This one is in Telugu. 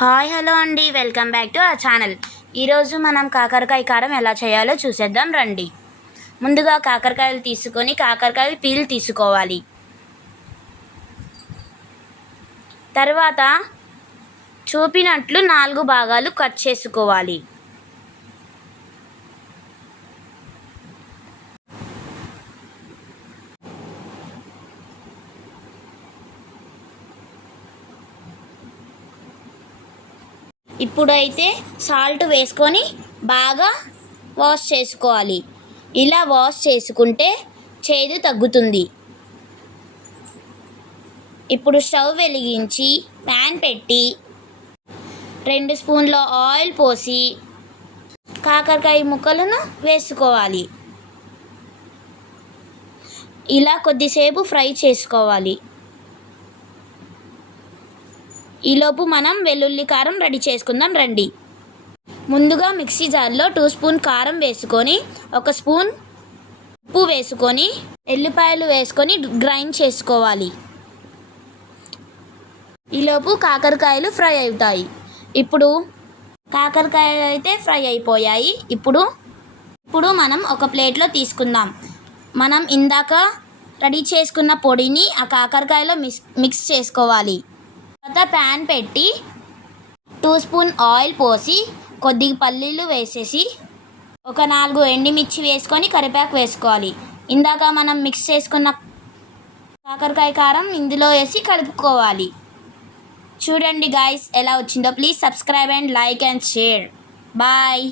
హాయ్ హలో అండి, welcome back to our channel. ఈరోజు మనం కాకరకాయ కారం ఎలా చేయాలో చూసేద్దాం రండి. ముందుగా కాకరకాయలు తీసుకొని కాకరకాయ పీల్ తీసుకోవాలి. తర్వాత చూపినట్లు 4 భాగాలు కట్ చేసుకోవాలి. ఇప్పుడైతే సాల్ట్ వేసుకొని బాగా వాష్ చేసుకోవాలి. ఇలా వాష్ చేసుకుంటే చేదు తగ్గుతుంది. ఇప్పుడు స్టవ్ వెలిగించి ప్యాన్ పెట్టి 2 స్పూన్ల ఆయిల్ పోసి కాకరకాయ ముక్కలను వేసుకోవాలి. ఇలా కొద్దిసేపు ఫ్రై చేసుకోవాలి. ఈలోపు మనం వెల్లుల్లి కారం రెడీ చేసుకుందాం రండి. ముందుగా మిక్సీ జార్లో 2 స్పూన్ కారం వేసుకొని 1 స్పూన్ ఉప్పు వేసుకొని ఎల్లిపాయలు వేసుకొని గ్రైండ్ చేసుకోవాలి. ఈలోపు కాకరకాయలు ఫ్రై అవుతాయి. ఇప్పుడు కాకరకాయలు అయితే ఫ్రై అయిపోయాయి. ఇప్పుడు మనం ఒక ప్లేట్లో తీసుకుందాం. మనం ఇందాక రెడీ చేసుకున్న పొడిని ఆ కాకరకాయలో మిక్స్ చేసుకోవాలి. తర్వాత ప్యాన్ పెట్టి 2 స్పూన్ ఆయిల్ పోసి కొద్దిగా పల్లీలు వేసేసి 4 ఎండుమిర్చి వేసుకొని కరివేపాకు వేసుకోవాలి. ఇందాక మనం మిక్స్ చేసుకున్న కాకరకాయ కారం ఇందులో వేసి కలుపుకోవాలి. చూడండి గాయ్స్ ఎలా వచ్చిందో. Please subscribe and like and share. Bye.